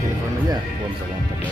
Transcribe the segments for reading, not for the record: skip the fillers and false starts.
téléphone hier, comme ça va en faire.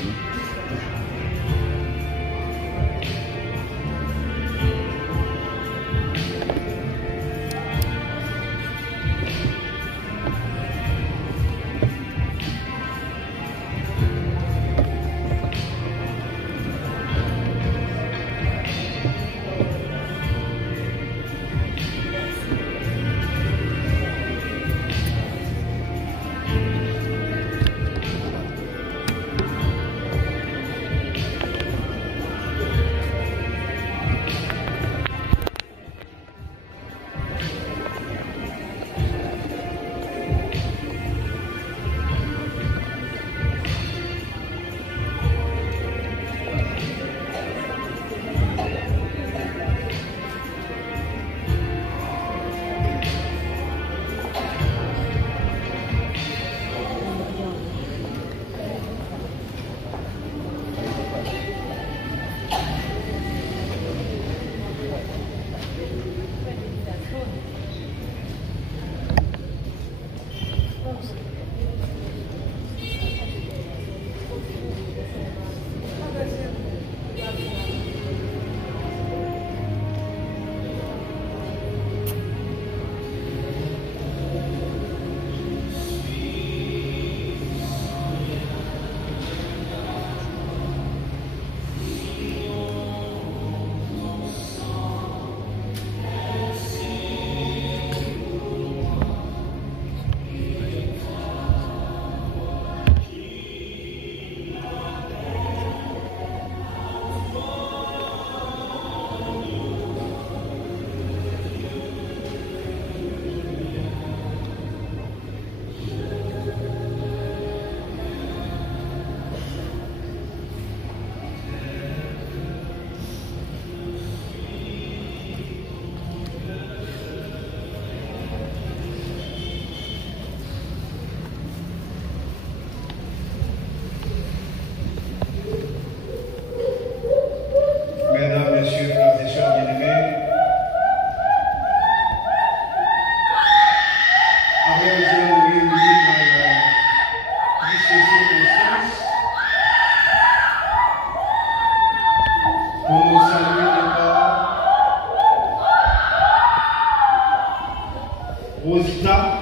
Rosita,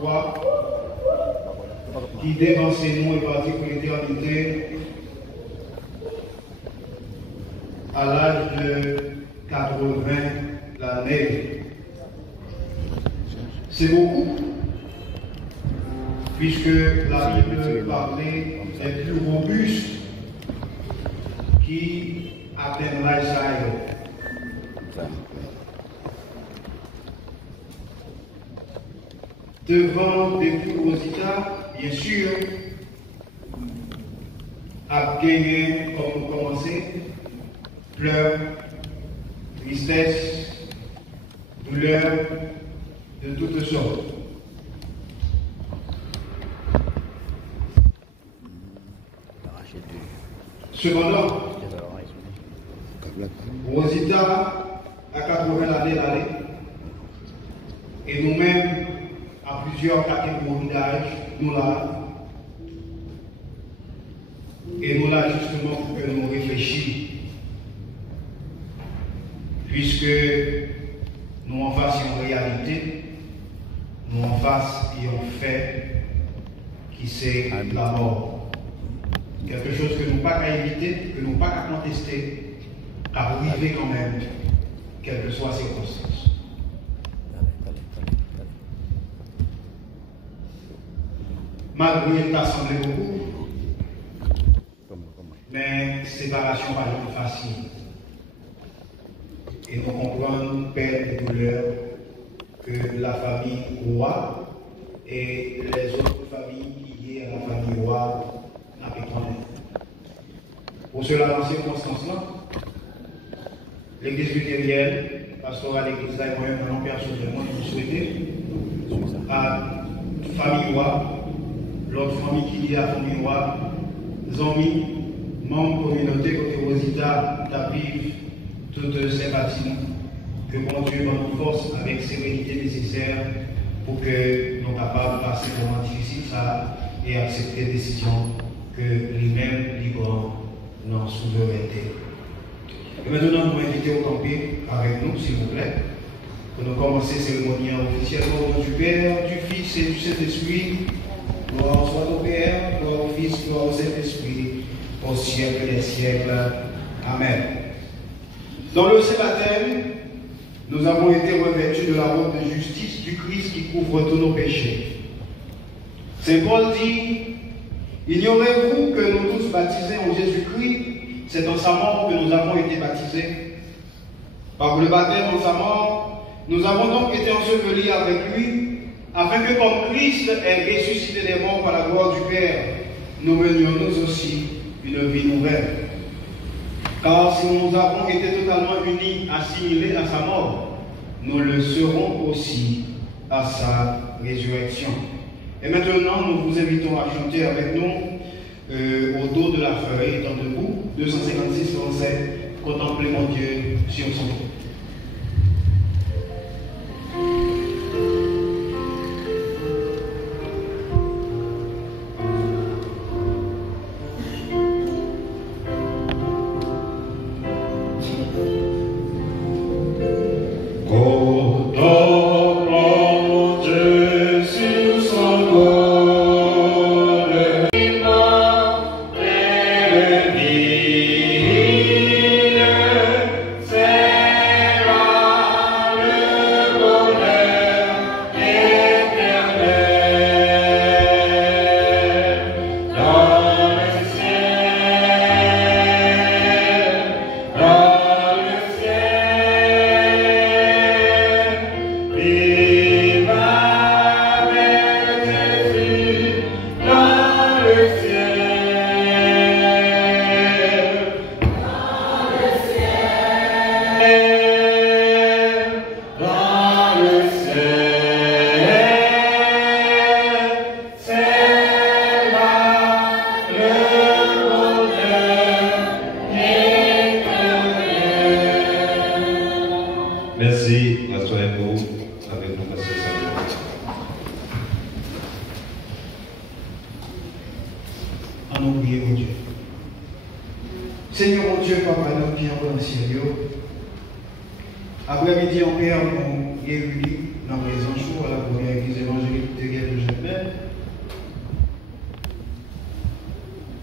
roi, qui dévancez nous et parti pour l'éternité à l'âge de 80 l'année. C'est beaucoup, puisque la Bible parlait des plus robustes qui atteignent l'âge d'Israël. Devant des plus Rosita, bien sûr, à gagner comme commencer, pleurs, tristesse, douleur de toutes sortes. Cependant, Rosita a 80 années l'année, et nous-mêmes, à plusieurs catégories d'âge, nous là. Et nous là justement pour que nous réfléchissions. Puisque nous en face une réalité, nous en face un fait qui c'est la mort. Quelque chose que nous ne pouvons pas éviter, que nous ne pouvons pas contester, car arriver quand même, quelles que soient les circonstances. Malgré ça semblé beaucoup, mais séparation pas être facile. Et nous comprenons peine et douleur que la famille roi et les autres familles liées à la famille roi n'a pas connu. Pour cela, dans ces circonstances-là, l'église luthérienne, pastorale l'église là, moi-même, non personnellement, je souhaitais à la famille roi, l'autre famille qui dit à la famille roi, amis, membres communauté, côté Rosita, d'appuyer toutes ces bâtiments, que bon Dieu va nous force avec sérénité nécessaire pour que nous soyons capables de passer des moments difficiles, ça, et accepter des décisions que lui-même libre dans souveraineté. Et maintenant, nous invitons au camper avec nous, s'il vous plaît, pour nous commencer cérémonie officiellement au nom du Père, du Fils et du Saint-Esprit. Gloire soit au Père, gloire au Fils, gloire au Saint-Esprit, au siècle des siècles. Amen. Dans le Saint-Baptême, nous avons été revêtus de la robe de justice du Christ qui couvre tous nos péchés. Saint Paul dit, ignorez-vous que nous tous baptisés en Jésus-Christ, c'est en sa mort que nous avons été baptisés. Par le baptême en sa mort, nous avons donc été ensevelis avec lui, afin que comme Christ est ressuscité des morts par la gloire du Père, nous menions nous aussi une vie nouvelle. Car si nous avons été totalement unis, assimilés à sa mort, nous le serons aussi à sa résurrection. Et maintenant, nous vous invitons à chanter avec nous au dos de la feuille, étant debout, 256 français, contemplez mon Dieu sur son dos. Après-midi, en Père, nous réunis dans la présence à la première église évangélique de Guerre de Genève,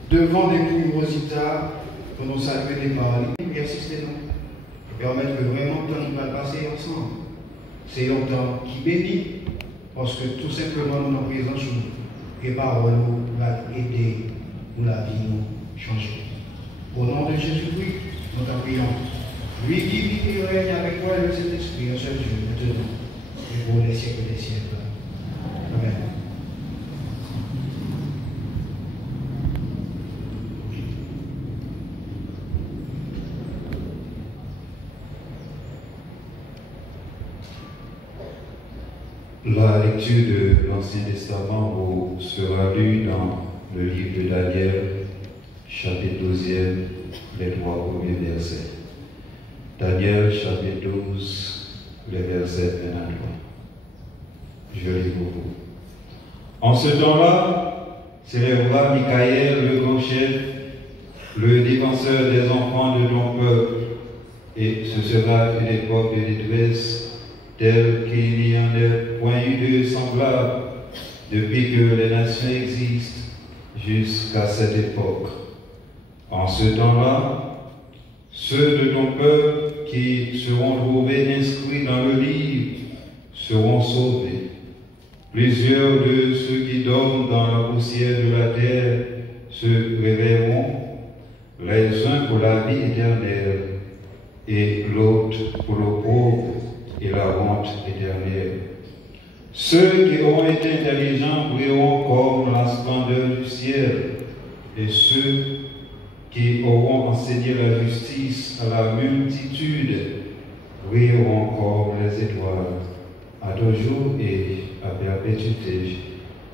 devant des curiosités pour nous saluer des paroles et assistez-nous, pour permettre que vraiment nous va passer ensemble. C'est un temps qui bénit, parce que tout simplement nous sommes présents sur nous, et paroles nous vont aider pour la vie nous changer. Au nom de Jésus-Christ, nous t'en prions. Lui qui vit et règne avec toi et le Saint-Esprit, un seul Dieu, maintenant et pour les siècles des siècles. Amen. La lecture de l'Ancien Testament vous sera lue dans le livre de Daniel, chapitre 12e, les 3 premiers versets. Daniel, chapitre 12, les versets 1 à 3. Je lis pour vous. En ce temps-là, s'élèvera Michaël, le grand chef, le défenseur des enfants de ton peuple, et ce sera une époque de détresse telle qu'il n'y en a point eu de semblable depuis que les nations existent jusqu'à cette époque. En ce temps-là, ceux de ton peuple qui seront trouvés inscrits dans le livre seront sauvés. Plusieurs de ceux qui dorment dans la poussière de la terre se réveilleront, les uns pour la vie éternelle et l'autre pour l'opprobre et la honte éternelle. Ceux qui auront été intelligents brilleront comme la splendeur du ciel, et ceux qui auront enseigné la justice à la multitude brilleront comme les étoiles, à toujours et à perpétuité.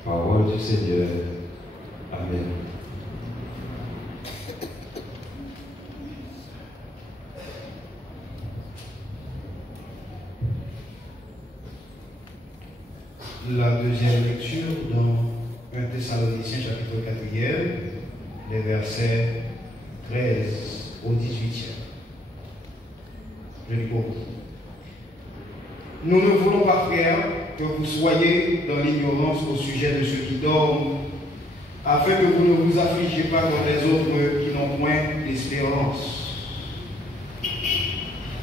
Parole du Seigneur. Amen. La deuxième lecture dans 1 Thessaloniciens 4e, les versets 13 au 18e. Je lis pour vous. Nous ne voulons pas, frères, que vous soyez dans l'ignorance au sujet de ceux qui dorment, afin que vous ne vous affligiez pas comme les autres qui n'ont point d'espérance.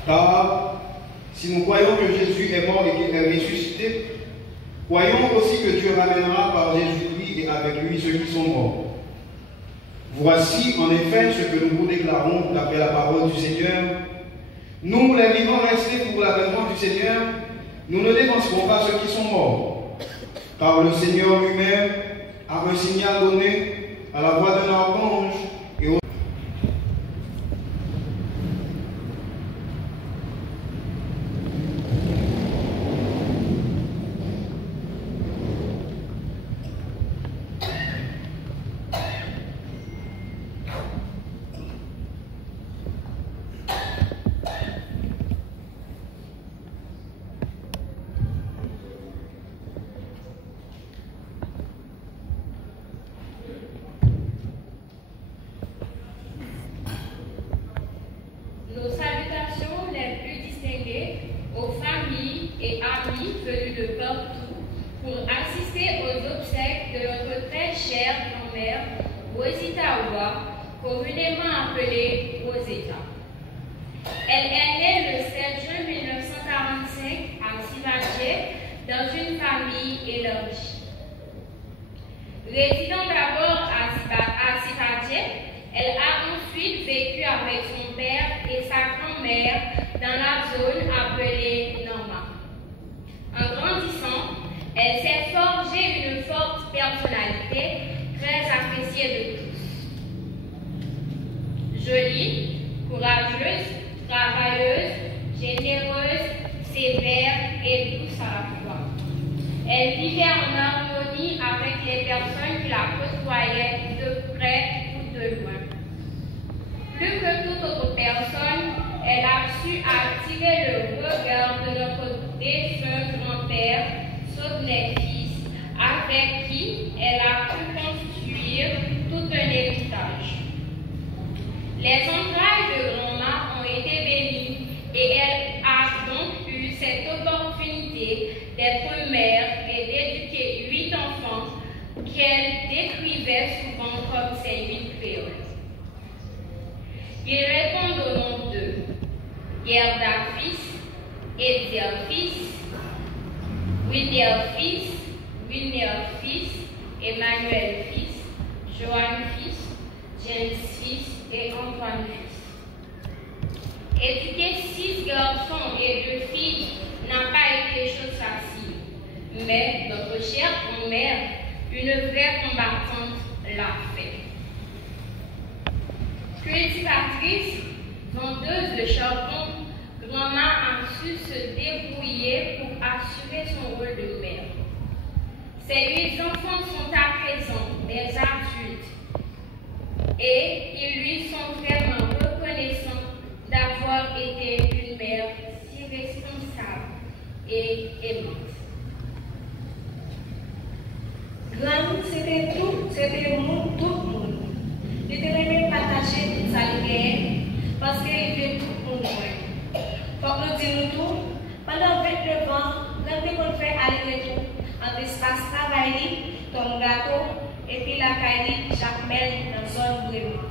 Car si nous croyons que Jésus est mort et qu'il est ressuscité, croyons aussi que Dieu ramènera par Jésus-Christ et avec lui ceux qui sont morts. Voici en effet ce que nous vous déclarons d'après la parole du Seigneur. Nous, les vivants restés pour l'avènement du Seigneur, nous ne dévancerons pas ceux qui sont morts. Car le Seigneur lui-même a un signal donné à la voix d'un archange et au Nos salutations les plus distinguées aux familles et amis venus de partout pour assister aux obsèques de notre très chère grand-mère Rosita Awa, communément appelée Rosetta. Elle est née le 7 juin 1945 à Sivadje dans une famille élargie. Résidant d'abord à Sivadje, elle a ensuite vécu avec son père et sa grand-mère dans la zone appelée Norma. En grandissant, elle s'est forgée une forte personnalité très appréciée de tous. Jolie, courageuse, travailleuse, généreuse, sévère et douce à la fois. Elle vivait en harmonie avec les personnes qui la côtoyaient de près ou de loin. Plus que toute autre personne, elle a su attirer le regard de notre défunt grand-père, Sodney-fils, avec qui elle a pu construire tout un héritage. Les entrailles de grand-mère ont été bénies et elle a donc eu cette opportunité d'être mère et d'éduquer 8 enfants qu'elle décrivait souvent comme ses 8 créoles. Ils répondent au nom de Gerda fils, Edir fils, Wilner fils, Emmanuel fils, Joanne fils, James fils et Antoine fils. Éduquer 6 garçons et 2 filles n'a pas été chose facile, mais notre chère grand-mère, une vraie combattante, l'a fait. Cultivatrice, vendeuse de charbon, grand-mère a su se débrouiller pour assurer son rôle de mère. Ses 8 enfants sont à présent des adultes et ils lui sont vraiment reconnaissants d'avoir été une mère si responsable et aimante. Grand, c'était tout le monde. Il était même partagé toute sa lumière parce qu'il fait tout pour nous. Quand nous disons tout, pendant 29 ans, quand on fait aller-retour entre l'espace travail, ton gâteau et puis la caille Jacques Mel dans son vraiment.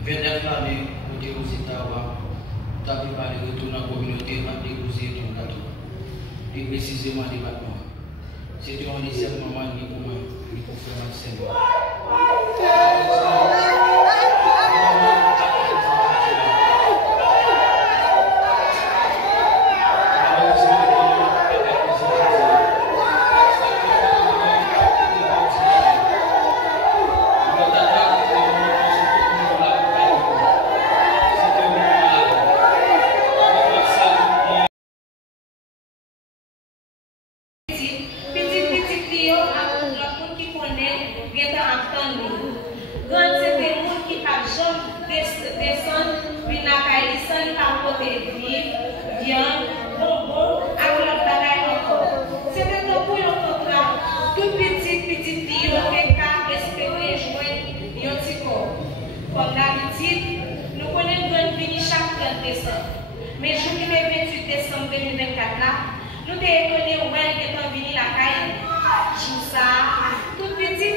29 années, pour dire aux États-Unis, tu as préparé le retour dans la communauté à déposer ton gâteau. Et précisément le département. C'était un lycée maman qui pour faire un scène. C'était un peu le contrat. Tout petit, petit, Mais jour qui est 28 décembre 2024 là, nous t'es étonné où elle est venu la caille. Jour ça, toute petite,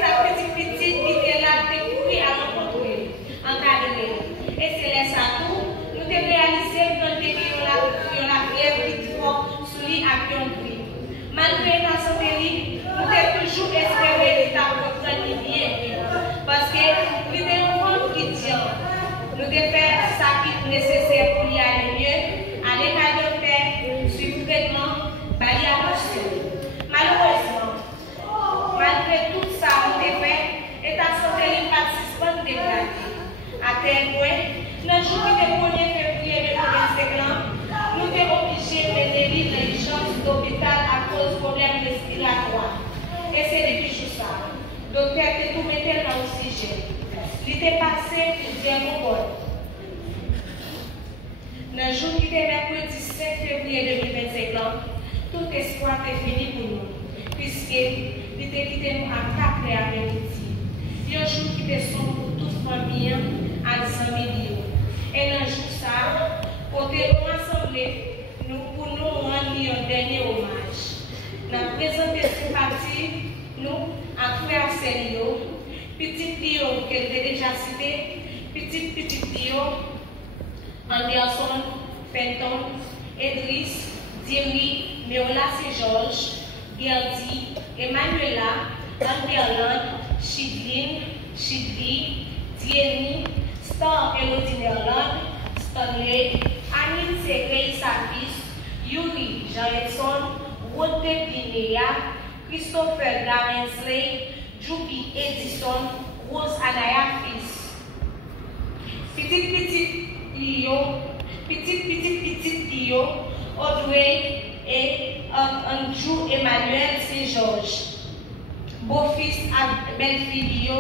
qui était là, t'es couru à rencontrer, encadré. Et c'est là ça tout, nous t'es réalisé quand t'es la fièvre qui dit sous lui à pion prix. Malgré la santé, nous t'es toujours espéré l'état pour prendre bien. Parce que nous t'es un bon chrétien. Nous devons faire ça qui est nécessaire pour y aller mieux, aller à l'hôpital, suivre le traitement, aller à l'hôpital. Malheureusement, malgré tout ça, nous devons faire, l'état santé est participant dégradé. À tel point, le jour qui est le 1er février 2025, nous sommes obligés de mener les gens d'hôpital à cause de problèmes respiratoires. Et c'est depuis tout ça. Le docteur était tout mettait dans l'oxygène. Il était passé pour dire bon bon. Le jour qui était mercredi 5 février 2025, tout espoir est fini pour nous, puisqu'il était quitté nous à 4 heures après-midi. Un jour qui était sombre pour toute famille à 100 millions. Et un jour ça, pour nous rassembler, pour nous rendre un dernier hommage. Dans la présentation sympathie, nous, à frère Célio, petit Lio, qu'elle a déjà cité, petit Lio, Anderson, Fenton, Edris, Diri, Méola Saint-Georges, Gerdi, Emmanuela, Anderland, Chidlin, Chidli, Dieni, Star Elodie Nerland, Stanley, Anil Sergei Savis, Yuri Jean-Edson, Wote Pinea, Christopher Garensley, Jubi Edison, Rose Anaya Fils. Petit Lio, petit Lio, Audrey et Andrew Emmanuel Saint-Georges. Beau-fils à belle-fille Lio.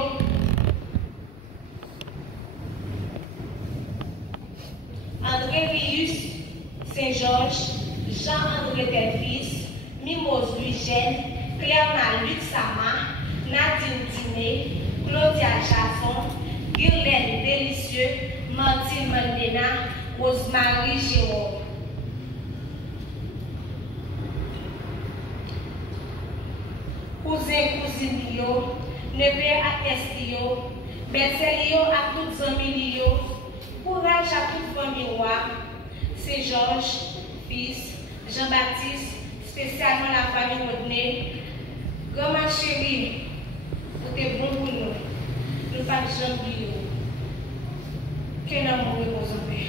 André Vius Saint-Georges, Jean-André Telfils, Mimose Louis-Gène, Claire Luc Sama, Nadine Dumé, Claudia Chasson, Guylaine Délicieux, Martine Mandena, Rosemary Giraud. Cousine Lio, neveu à Estlio, Bercelio à toutes amies Lio, courage à toute famille roi, c'est Georges, fils, Jean-Baptiste, spécialement la famille Rodney, grand chérie, tout est bon pour nous, nous pas de gens bio. Quel amour repose en paix.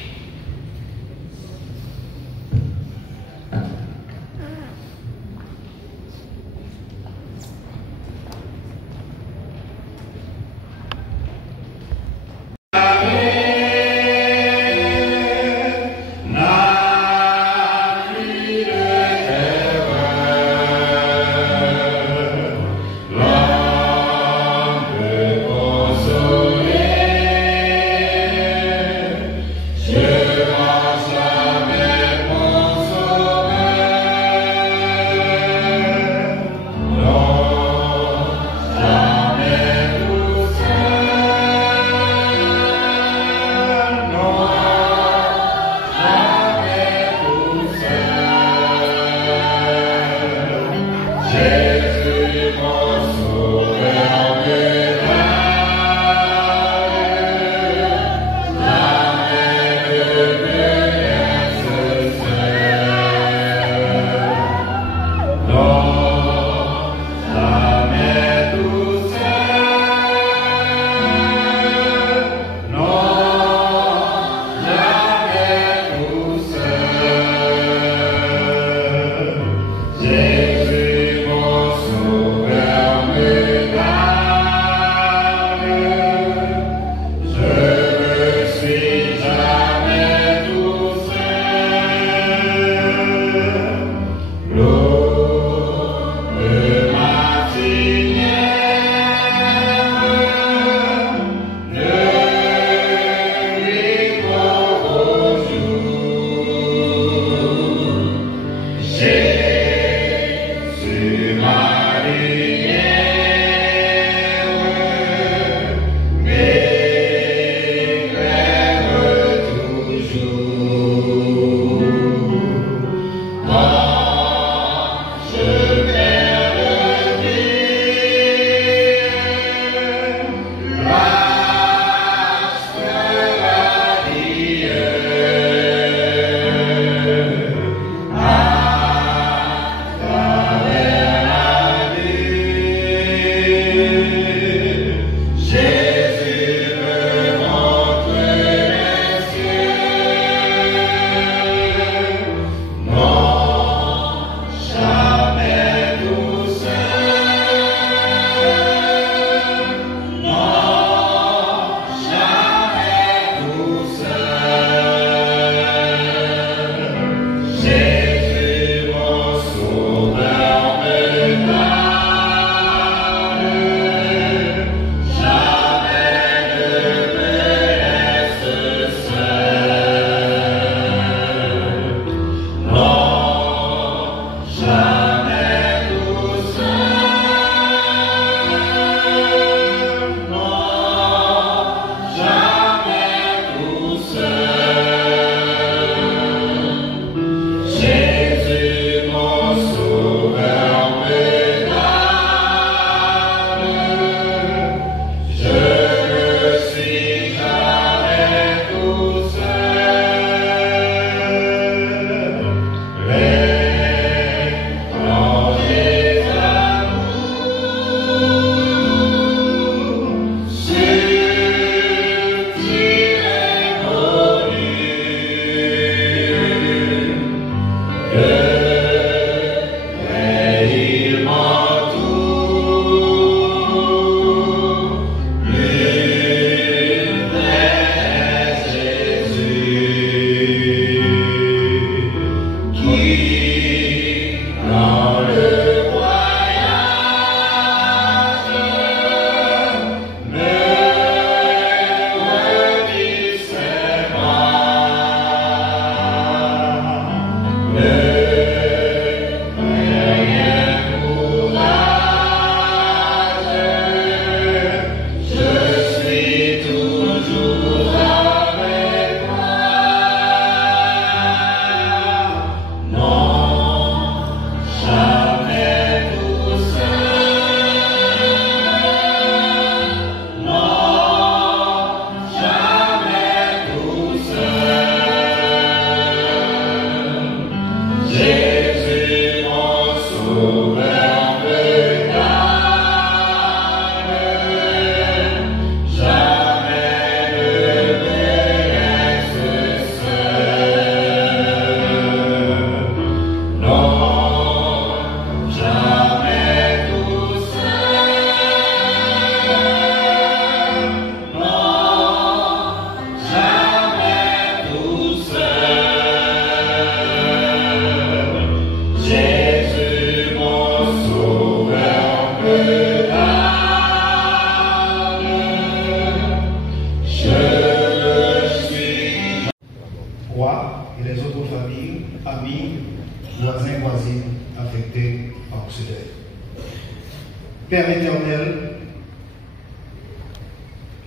Père éternel,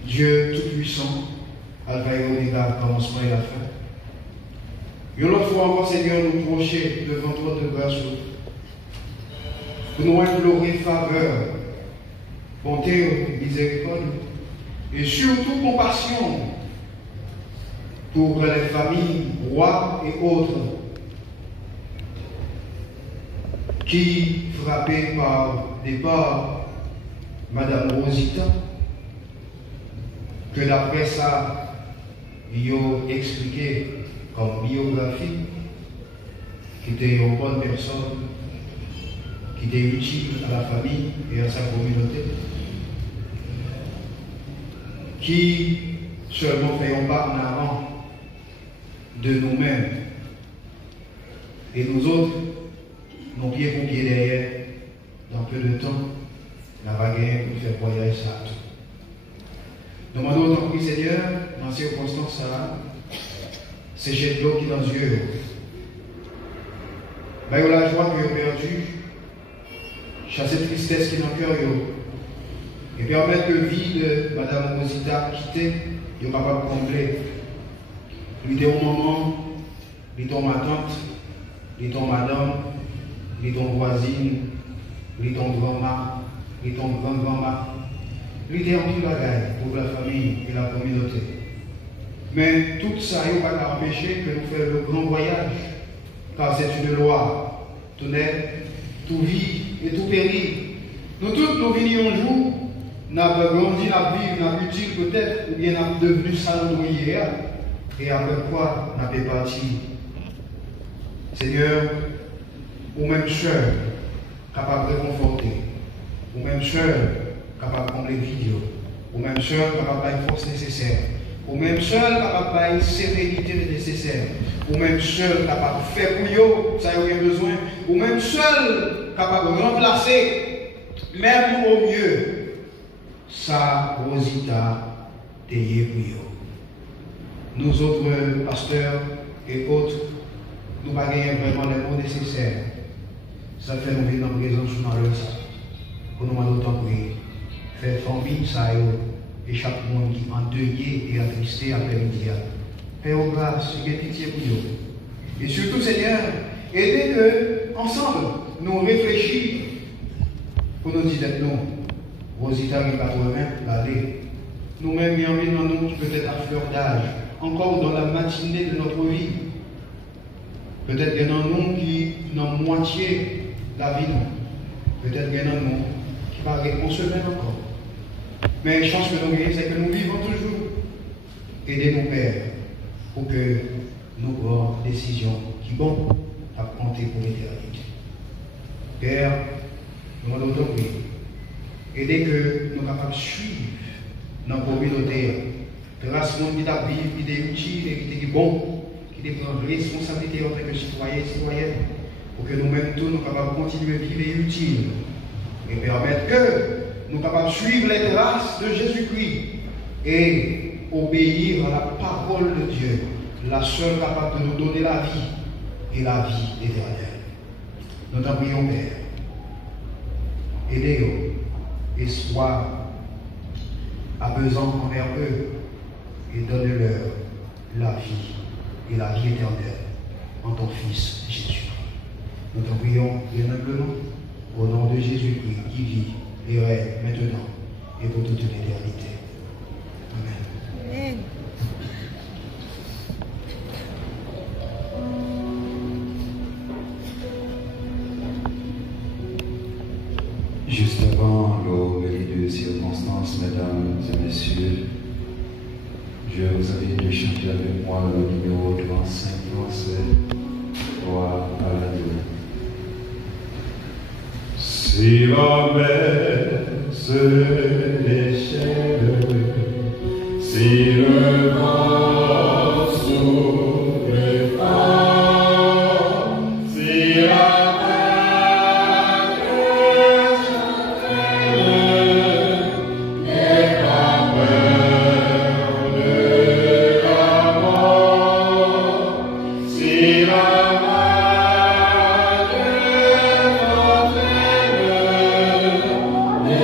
Dieu tout-puissant, Alpha et Omega, commencement et la fin. Une autre fois encore, Seigneur, nous procher devant toi de grâce pour nous implorer faveur, bonté, miséricorde et surtout compassion pour les familles, rois et autres qui, frappés par départ Madame Rosita, que d'après ça, ils ont expliqué comme biographie, qui était une bonne personne, qui était utile à la famille et à sa communauté, qui seulement fait un pas en avant de nous-mêmes. Et nous autres, nos pieds pour pied derrière, dans peu de temps, la baguette pour faire voyager ça. Nous demandons autant que Seigneur, dans ces circonstances, c'est jet l'eau qui est dans les yeux. Mais la joie que vous avez perdue, chasser la tristesse qui est dans le cœur, et permettre que la vie de Mme Rosita quitte, vous ne pas combler. Lui était au moment, lui était ma tante, lui était madame, lui était voisine, lui était grand-mère, lui était grand-grand-mère. Lui était en tout bagaille pour la famille et la communauté. Mais tout ça, il ne va pas empêcher que nous fassions le grand voyage, car c'est une loi. Tout naît, tout vit et tout périt. Nous tous, nous venions un jour, nous avons grandi, nous avons vécu, nous avons utile peut-être, ou bien nous avons devenu salariés, et après quoi, nous avons parti. Seigneur, ou même seul, capable de réconforter, ou même seul, capable de combler vidéo, ou même seul, capable de force nécessaire, ou même seul, capable de sérénité nécessaire, ou même seul, capable de faire pour eux, ça y a besoin, ou même seul, capable de remplacer, même au mieux, ça, Rosita, t'ayez pour eux. Nous autres pasteurs et autres, nous n'avons pas vraiment les mots nécessaires. Ça fait nous vivre dans la présence de nous, pour nous demander autant prier. Faire famille, ça et chaque monde qui est endeuillé et attristé après-midi. Père, grâce, j'ai pitié pour nous. Et surtout, Seigneur, aidez que, ensemble, nous réfléchissons pour nous dire non. Rosita qui va aller. Nous-mêmes, il y en a dans nous qui peut-être à fleur d'âge, encore dans la matinée de notre vie. Peut-être qu'il y en a nous qui n'ont moitié la vie. Peut-être qu'il y en a nous qui paraît en semaine encore. Mais la chance que nous avons, c'est que nous vivons toujours. Aidez-nous, Père, pour que nous prenions des décisions qui vont à compter pour l'éternité. Père, nous demandons de prier. Aidez que nous soyons capables de suivre dans la communauté. Grâce à nous qui est vivre, qui est utile, qui est bon, qui prend responsabilité en tant que citoyens et citoyennes, pour que nous-mêmes tous nous soyons capables de continuer à vivre utile et permettre que nous soyons capables de suivre les traces de Jésus-Christ et obéir à la parole de Dieu, la seule capable de nous donner la vie et la vie éternelle. Nous t'en prions, Père. Aidez-nous et sois apaisant envers eux et donne-leur la vie et la vie éternelle en ton Fils Jésus. Nous t'en prions bien humblement au nom de Jésus-Christ qui vit et règne maintenant et pour toute l'éternité. Amen. Amen. Juste avant l'homélie de circonstance, mesdames et messieurs, je vous invite de chanter avec moi le numéro 35 français, Gloire à Dieu. Si la mer se déchaîne, si le vent souffle fort, si la Yeah.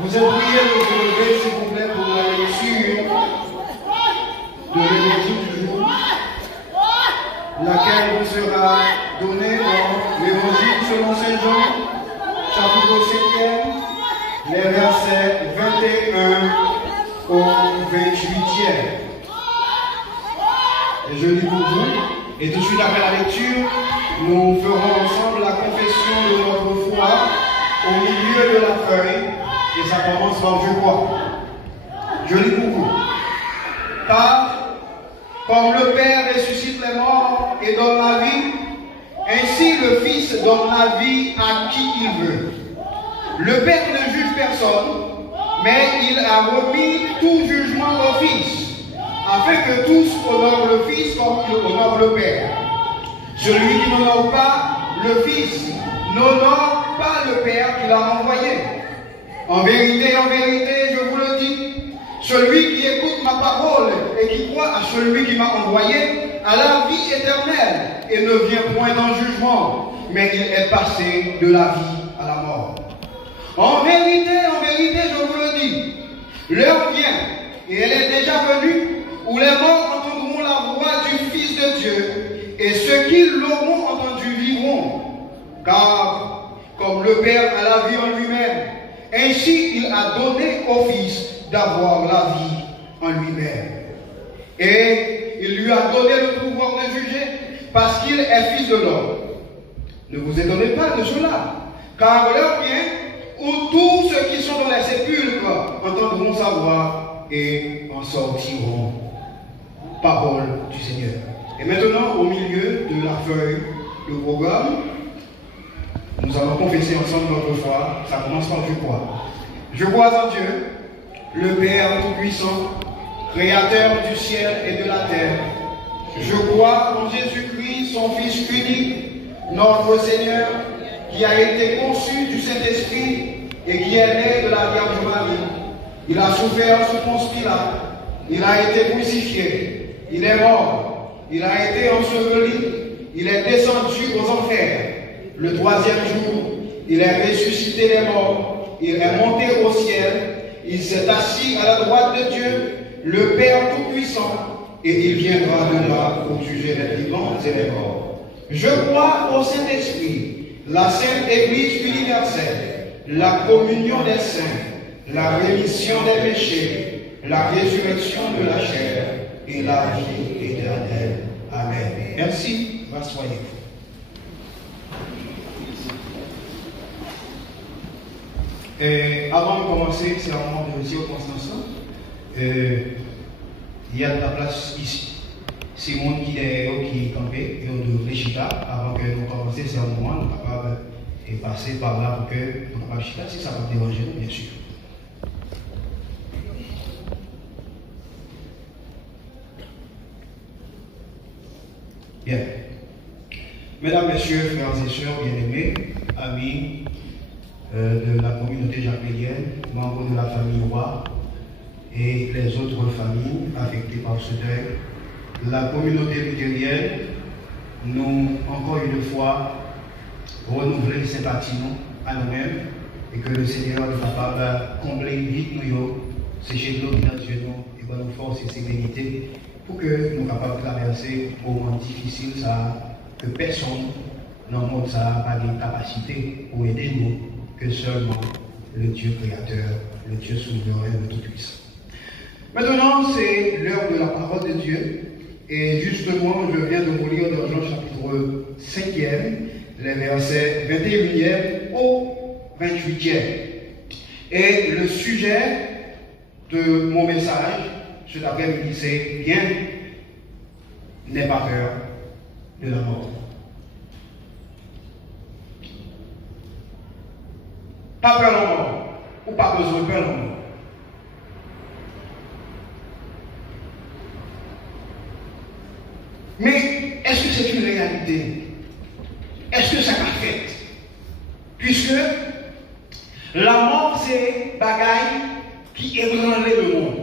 Vous êtes priés de vous lever, s'il vous plaît, pour la lecture de l'évangile du jour, laquelle vous sera donnée dans l'évangile selon Saint Jean, chapitre 7, les versets 21 au 28e. Et je lis pour vous, et tout de suite après la lecture, nous ferons ensemble la confession de notre foi au milieu de la feuille. Et ça commence par je crois. Je lis pour vous. Par Comme le Père ressuscite les morts et donne la vie, ainsi le Fils donne la vie à qui il veut. Le Père ne juge personne, mais il a remis tout jugement au Fils, afin que tous honorent le Fils comme il honore le Père. Celui qui n'honore pas le Fils n'honore pas le Père qui l'a envoyé. En vérité, je vous le dis, celui qui écoute ma parole et qui croit à celui qui m'a envoyé a la vie éternelle et ne vient point en jugement, mais il est passé de la vie à la mort. En vérité, je vous le dis, l'heure vient, et elle est déjà venue, où les morts entendront la voix du Fils de Dieu, et ceux qui l'auront entendu vivront. Car, comme le Père a la vie en lui-même, ainsi il a donné au Fils d'avoir la vie en lui-même. Et il lui a donné le pouvoir de juger, parce qu'il est Fils de l'homme. Ne vous étonnez pas de cela, car l'heure vient où tous ceux qui sont dans les sépulcres entendront sa voix et en sortiront. Parole du Seigneur. Et maintenant, au milieu de la feuille de programme, nous allons confesser ensemble notre foi. Ça commence par je crois. Je crois en Dieu, le Père Tout-Puissant, Créateur du ciel et de la terre. Je crois en Jésus-Christ, son Fils unique, notre Seigneur, qui a été conçu du Saint-Esprit et qui est né de la Vierge Marie. Il a souffert sous Ponce Pilate. Il a été crucifié. Il est mort. Il a été enseveli. Il est descendu aux enfers. Le troisième jour, il est ressuscité des morts. Il est monté au ciel. Il s'est assis à la droite de Dieu, le Père Tout-Puissant, et il viendra de là pour juger les vivants et les morts. Je crois au Saint-Esprit, la Sainte Église universelle, la communion des saints, la rémission des péchés, la résurrection de la chair et la vie éternelle. Amen. Merci. Rassoyez-vous. Avant de commencer, c'est un moment de dire Constance. Il y a de la place ici. C'est le monde qui est campé et on devrait chita avant que nous commencions. C'est un moment où nous sommes capables de passer par là pour que nous puissions chita, si ça va déranger nous, bien sûr. Bien. Mesdames, Messieurs, frères et sœurs bien-aimés, amis de la communauté jacquelienne, membres de la famille Roy et les autres familles affectées par ce deuil, la communauté luthérienne, nous, encore une fois, renouveler sympathie à nous-mêmes et que le Seigneur est capable de combler vite nous, sécher l'eau dans Dieu et dans nos forces et sérénité pour que nous soyons capables de traverser un moment difficile, ça, que personne dans le monde n'a pas de capacité pour aider nous, que seulement le Dieu créateur, le Dieu souverain, le Tout-Puissant. Maintenant, c'est l'heure de la parole de Dieu. Et justement, je viens de vous lire dans Jean chapitre 5e, les versets 21e au 28e. Et le sujet de mon message cet après-midi, c'est bien, n'aie pas peur de la mort. Pas peur de la mort, ou pas besoin de peur de la mort. Mais est-ce que c'est une réalité? Est-ce que ça m'a fait? Puisque la mort, c'est bagaille qui ébranle le monde.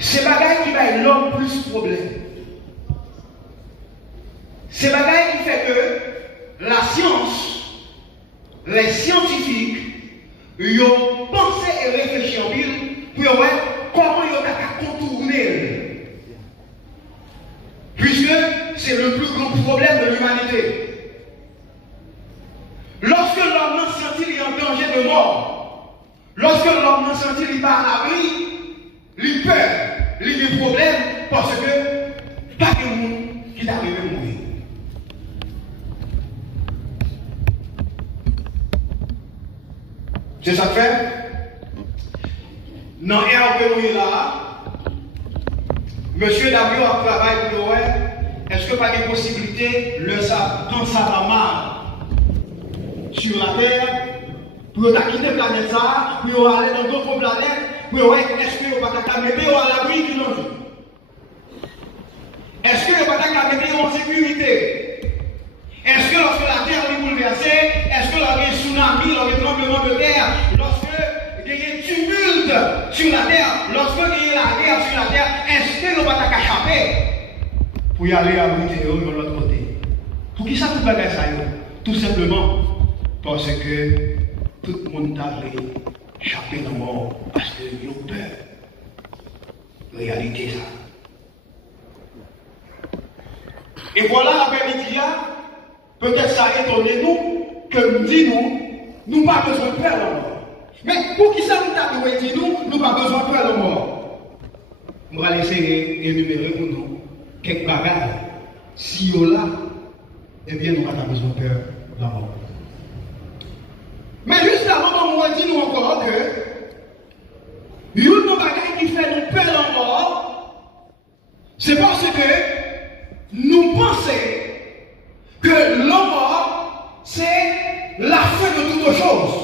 C'est bagaille qui va être l'homme plus problème. C'est bagaille qui fait que la science, les scientifiques, ils ont pensé et réfléchi en ville pour voir comment ils ont contourner. Puisque c'est le plus grand problème de l'humanité. Lorsque l'homme n'a senti qu'il est en danger de mort, lorsque l'homme n'a senti qu'il n'est pas à l'abri, il peur, il a des problèmes, parce que pas de monde qui t'arrive à mourir. C'est ça que fait? Dans l'air que nous est là, Monsieur Davio a travaillé pour le web. Est-ce que pas des possibilités, quand ça va mal sur la Terre, pour quitter la planète, pour aller dans d'autres planètes, pour est-ce que vous ne pouvez pas mettre à l'abri du monde? Est-ce que vous ne pouvez pas mettre en sécurité? Est-ce que lorsque la Terre est bouleversée, est-ce que lorsque il y a un tsunami, lorsque il y a un tremblement de terre, lorsque il y a un tumulte sur la Terre, lorsque il y a la guerre sur la Terre, est-ce que vous ne pouvez pas échapper pour y aller abriter de l'autre côté? Pour qui ça vous bagaille ça? Tout simplement parce que tout le monde a échappé dans la mort parce qu'ils ont peur. Réalité ça. Et voilà l'après-midi, peut-être ça étonne nous que nous disons nous pas besoin de peur la mort. Mais pour qui ça nous a dit nous pas besoin de peur la mort? On va laisser énumérer pour nous quelques bagages. Si on l'a, eh bien nous n'avons pas besoin de peur la mort. Mais juste avant, on va dire nous encore que une de bagages qui fait nous peur la mort, c'est parce que nous pensons que la mort, c'est la fin de toute chose.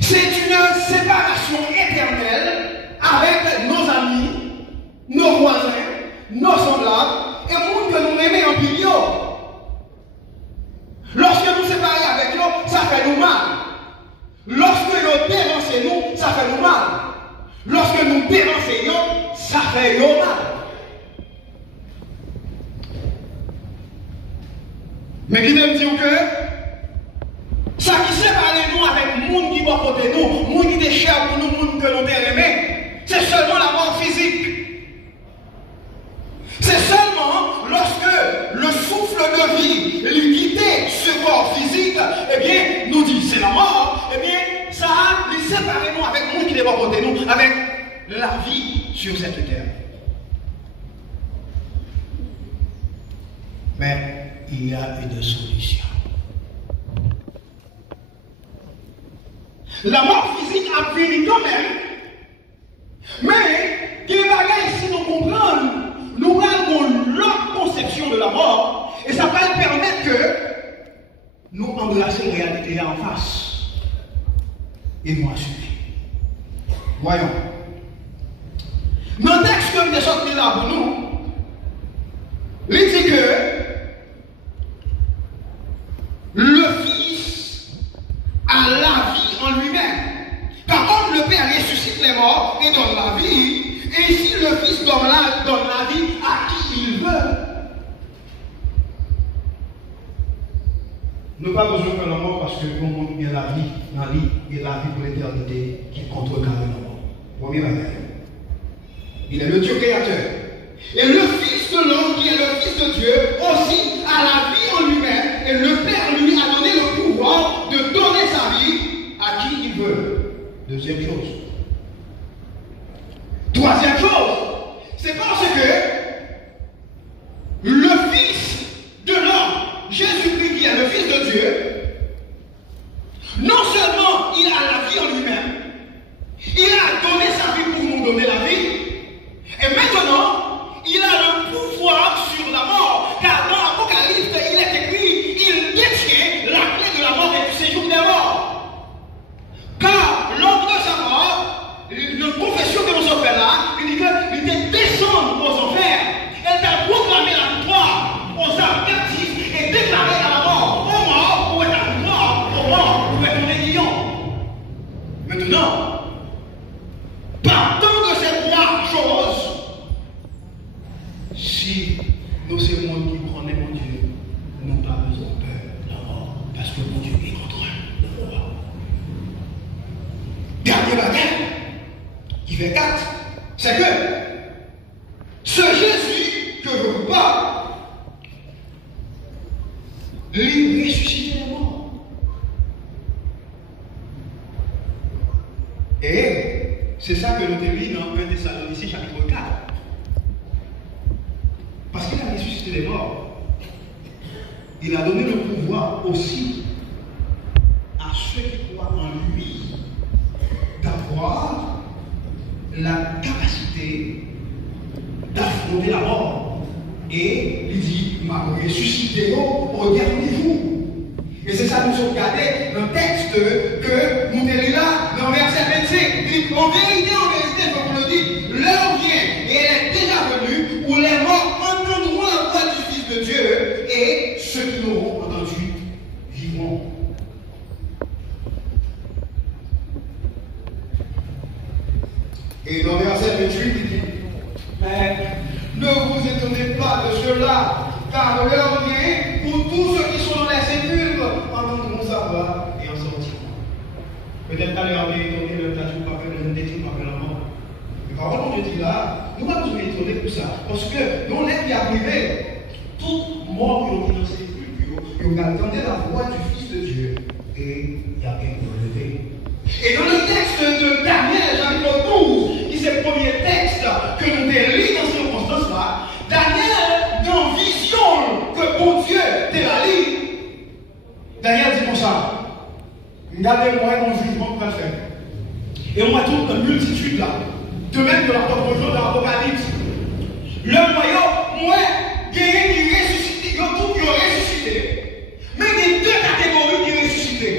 C'est une séparation éternelle avec nos amis, nos voisins, nos semblables, et le monde que nous aimons en pilier. Lorsque nous séparons avec nous, ça fait nous mal. Lorsque nous dévancez nous, ça fait nous mal. Lorsque nous dévancez ça fait nous mal. Mais qui me dit que ça qui sépare nous avec le monde qui va côté nous, le monde qui est cher pour nous, le monde que nous aimons, c'est seulement la mort physique. C'est seulement lorsque le souffle de vie lui quittait ce corps physique, eh bien, nous dit c'est la mort, eh bien, ça a les séparé nous avec le monde qui est à côté nous, avec la vie sur cette terre. Mais il y a une solution. La mort physique a fini quand même, mais des bagages, si nous comprenons, nous avons l'autre conception de la mort, et ça va nous permettre que nous embrassions la réalité en face et nous assumer. Voyons. Dans le texte que nous avons sorti là pour nous, il dit que le Fils a la vie en lui-même. Car comme le Père ressuscite les morts et donne la vie, et si le Fils donne la vie à qui il veut. Nous n'avons pas besoin de la mort parce que le monde est la vie dans la vie et la vie pour l'éternité qui contrecarre la mort. Premier bagage. Il est le Dieu créateur. Et le Fils de l'homme, qui est le Fils de Dieu, aussi a la vie en lui-même, et le Père lui a donné le pouvoir de donner sa vie à qui il veut. Deuxième chose. Troisième chose, c'est parce que le Fils de l'homme, Jésus-Christ, qui est le Fils de Dieu, non seulement il a la vie en lui-même, il a donné sa vie pour nous donner la vie, et maintenant, il a le pouvoir sur la mort, car dans l'Apocalypse, il est écrit, il détient la clé de la mort et du séjour des morts. Car lors de sa mort, une confession que nous avons fait là, il dit qu'il était descendu aux enfers, elle a proclamé la victoire aux âmes captifs et déclaré à la mort, aux morts, où est ta victoire, aux morts, où est ton aiguillon. Maintenant, partant de ces trois choses, si nous sommes le monde qui connaît mon Dieu, nous n'avons pas besoin de peur de la mort, parce que mon Dieu est contre le roi. Dernier bagage, qui fait 4, c'est que ce Jésus que je vous parle, il ressuscite les morts. Et c'est ça que nous délit dans 1 Thessaloniciens chapitre 4. Parce qu'il a ressuscité les morts, il a donné le pouvoir aussi à ceux qui croient en lui d'avoir la capacité affronté la mort. Et il dit, m'a ressuscité au dernier jour. Et c'est ça que nous avons regardé dans le texte que nous avons là, dans le verset 25. Il dit, en vérité, comme on le dit, l'heure vient, et elle est déjà venue, où les morts entendront la voix du Fils de Dieu, et ceux qui l'auront entendu vivront. Et dans le verset 28, il dit, mais ne vous étonnez pas de cela, car l'heure vient où tous ceux qui sont dans les sépulcres entendront sa voix et en sortiront. Peut-être qu'à l'heure vient étonné, le tas de papier, le détruit par la mort. Mais par contre, on dit là, nous ne pouvons pas nous étonner pour ça. Parce que dans l'air qui est arrivé, toute mort qui est dans les sépulcres, ils ont entendu la voix du Fils de Dieu et il y a bien relevé. Et dans le texte de Daniel, chapitre 12, qui c'est le premier texte que nous lisons dans cette circonstance-là, Daniel, dans vision que bon Dieu te la lit, Daniel dit comme ça, regardez-moi mon jugement qu'on va faire. Et on va trouver une multitude là, de même que l'apôtre Jean dans l'Apocalypse. Le royaume, moi, il y a qui ressuscité, il y a tout qui ont ressuscité. Mais il y a deux catégories qui ressuscité.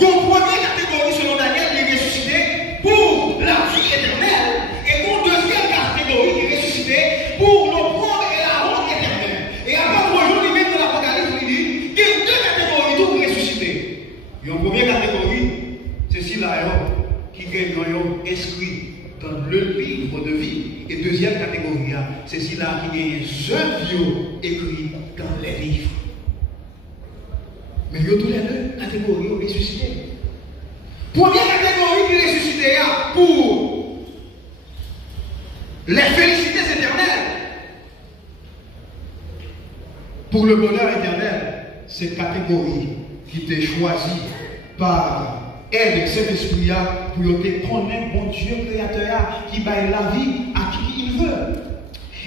Donc, première catégorie, selon Daniel, qui est ressuscité pour la vie éternelle. Et pour deuxième catégorie, qui est ressuscité pour l'opprobre et la honte éternelle. Et après, aujourd'hui, même dans l'Apocalypse, il dit qu'il y a deux catégories tout ressuscité. Et en première catégorie, c'est ceux-là qui gagnent inscrit dans le livre de vie. Et deuxième catégorie, c'est ceux-là qui gagnent un bio écrit dans les livres. Mais il y a tous les deux catégories ressuscitées. Première catégorie qui est ressuscitée pour les félicités éternelles. Pour le bonheur éternel, cette catégorie qui était choisie par elle et cet esprit pour connaître bon Dieu créateur qui baille la vie à qui il veut.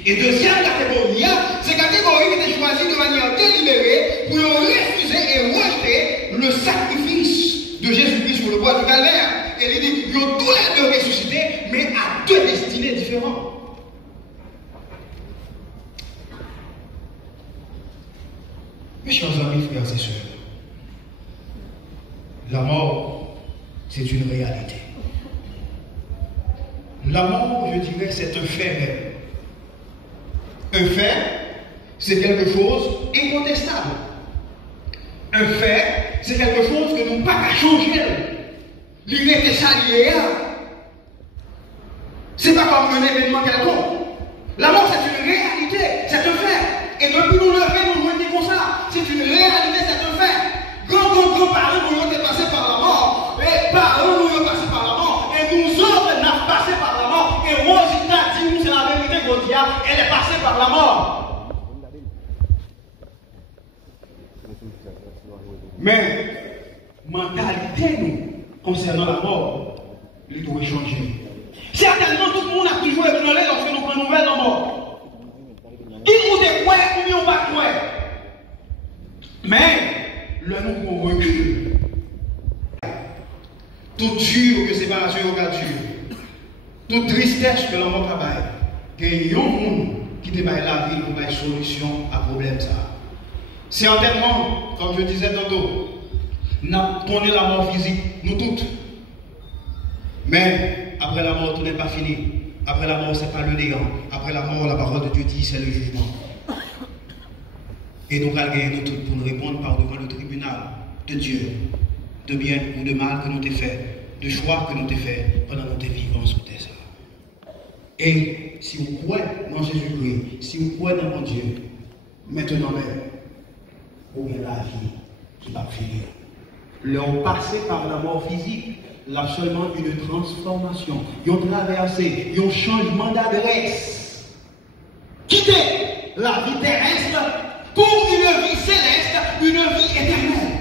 Et deuxième catégorie, c'est la catégorie qui était choisie de manière délibérée pour refuser et rejeter le sacrifice de Jésus-Christ sur le bois du calvaire. Et il dit, ils ont tous les deux ressuscités, mais à deux destinées différentes. Mes chers amis, frères et sœurs, la mort, c'est une réalité. La mort, je dirais, c'est un fait même. Un fait, c'est quelque chose d'incontestable. Un fait, c'est quelque chose que nous ne pouvons pas changer. L'unité salière, ce n'est pas comme un événement quelconque. La mort, c'est une réalité, c'est un fait. Et depuis nous lever, nous nous disons comme ça. C'est une réalité, c'est un fait. Grands-parents nous ont passé par la mort. Et parents nous ont passé par la mort. Et nous autres, nous avons passé par la mort. Et Rosita dit, nous, c'est la vérité qu'on dit, elle est passée par la mort. Mais, mentalité, nous, concernant la mort, il doit changer. Certainement, tout le monde a toujours ébranlé lorsque nous prenons nouvelle de la mort. Il nous dit quoi, ou bien on va quoi. Mais, le nous recule. Tout dur que séparation au cas dur. Toute tristesse que la mort travaille. Il y a un monde qui te baille la vie pour une solution à problème ça. Certainement, comme je disais tantôt, nous connaissons la mort physique, nous toutes. Mais après la mort, tout n'est pas fini. Après la mort, ce n'est pas le néant. Après la mort, la parole de Dieu dit, c'est le jugement. Et nous allons gagner nous toutes pour nous répondre par devant le tribunal de Dieu, de bien ou de mal que nous t'ai fait, de choix que nous t'ai fait pendant notre vivants sur terre. Et si vous croyez dans Jésus-Christ, si vous croyez dans mon Dieu, maintenant même, vous avez la vie qui va finir. Leur passé par la mort physique, là seulement une transformation. Ils ont traversé, ils ont changement d'adresse. Quitter la vie terrestre pour une vie céleste, une vie éternelle.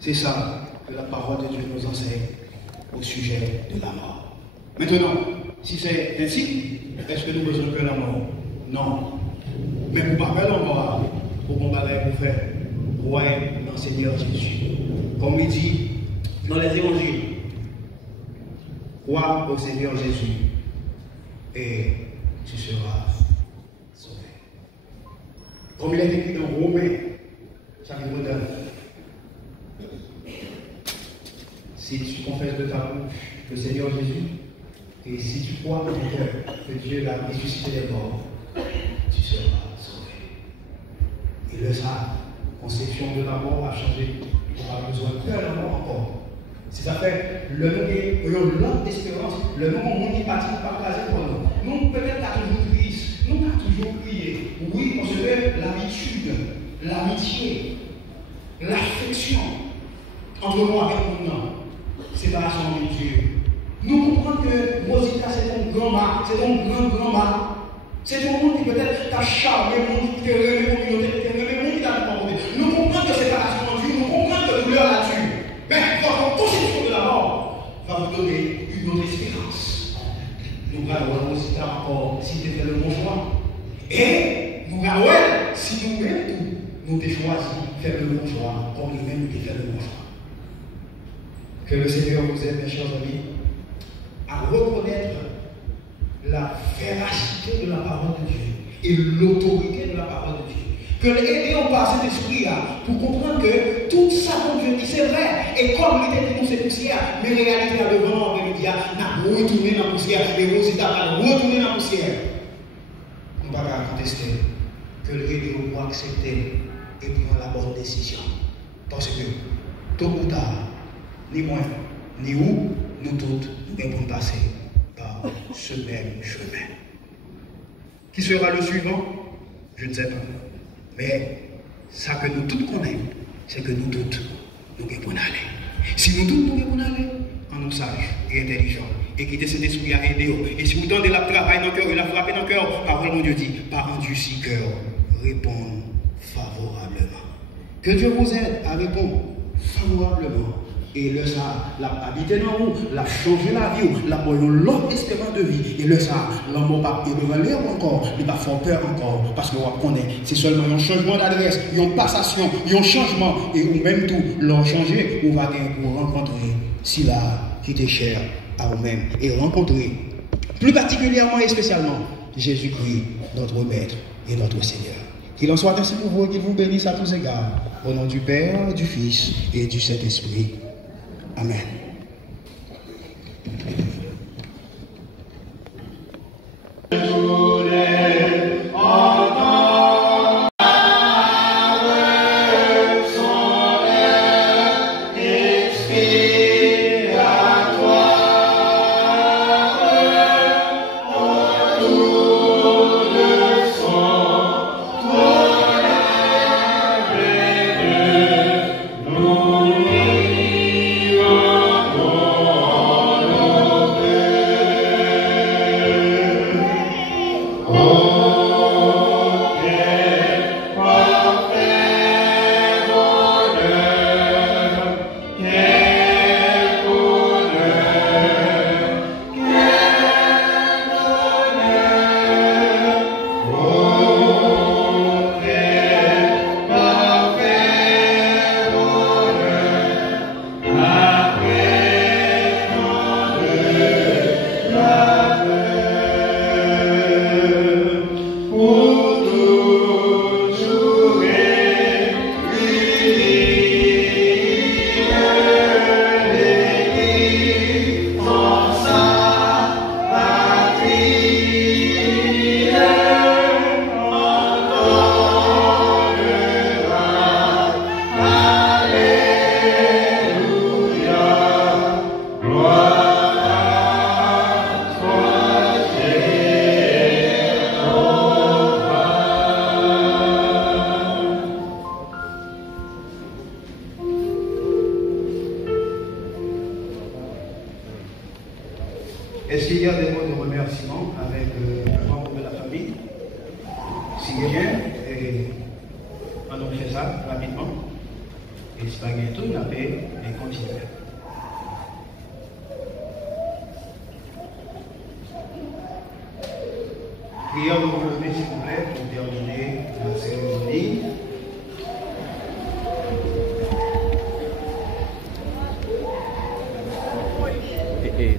C'est ça que la parole de Dieu nous enseigne au sujet de la mort. Maintenant, si c'est ainsi, est-ce que nous besoin que la mort? Non. Mais pour ne pas faire la mort, pour qu'on va pour faire, croyez dans le Seigneur Jésus. Comme il dit dans les évangiles, crois au Seigneur Jésus et tu seras sauvé. Comme il est écrit dans Romains, chapitre 9. Si tu confesses de ta bouche le Seigneur Jésus, et si tu crois dans ton cœur que Dieu l'a ressuscité des morts, tu seras sauvé. Et le ça, conception de la mort a changé. On a besoin de la mort encore. C'est ça fait le nom est l'autre espérance, le nom où on dit parti partager pour nous. Nous peut-être pas toujours triste, nous pas toujours prié. Oui, parce que l'habitude, l'amitié, l'affection entre moi et mon séparation de Dieu. Nous comprenons que Mosita c'est ton grand-mère, c'est ton grand-grand-mère. C'est tout le monde qui peut-être t'a charmé, le monde qui t'a remis la communauté, le monde qui t'a demandé. Nous comprenons que séparation de Dieu, nous comprenons que douleur là-dessus. Mais votre conception de la mort va vous donner une autre espérance. Nous allons aussi encore si tu fais le bon choix. Et nous allons si nous-mêmes, nous avons choisi de faire le bon choix, comme nous-mêmes nous avons fait le bon choix. Que le Seigneur vous aide, mes chers amis, à reconnaître la véracité de la parole de Dieu et l'autorité de la parole de Dieu. Que l'ayons par cet esprit-là pour comprendre que tout ça que Dieu dit, c'est vrai. Et comme l'idée de nous, c'est poussière, mais réalité à devant, on va dire, n'a retourné dans la poussière, et aussi n'a retourné dans la poussière. On ne va pas contester que l'ayons pour accepter et prendre la bonne décision. Parce que, tôt ou tard, ni moi, ni où, nous toutes, nous devons passer par ce même chemin. Qui sera le suivant? Je ne sais pas. Mais ça que nous tous connaissons, c'est que nous tous, nous devons aller. Si nous tous, nous devons aller, en nous sages et intelligents, et quitter cet esprit à aider. Et si vous tendez la travail dans le cœur et la frapper dans le cœur, parole de Dieu dit, par endurci cœur, répondre favorablement. Que Dieu vous aide à répondre favorablement. Et le ça, l'a habité dans vous, l'a changé la vie, l'a pour l'autre espérance de vie. Et le ça, l'homme pas élevé encore, il va faire peur encore, parce qu'on connaît, c'est seulement un changement d'adresse, une passation, un changement, et ou même tout, l'on changer, on va vous rencontrer, si là, qui était cher à vous-même, et rencontrer, plus particulièrement et spécialement, Jésus-Christ, notre Maître et notre Seigneur. Qu'il en soit ainsi pour vous et qu'il vous bénisse à tous égards, au nom du Père, du Fils et du Saint-Esprit. Amen. Est-ce qu'il y a des mots de remerciement avec les membres de la famille? Si rien, on fait ça rapidement. Et c'est pas bientôt, on a fait et continuer. Prière de vous lever, s'il vous plaît, pour terminer la cérémonie.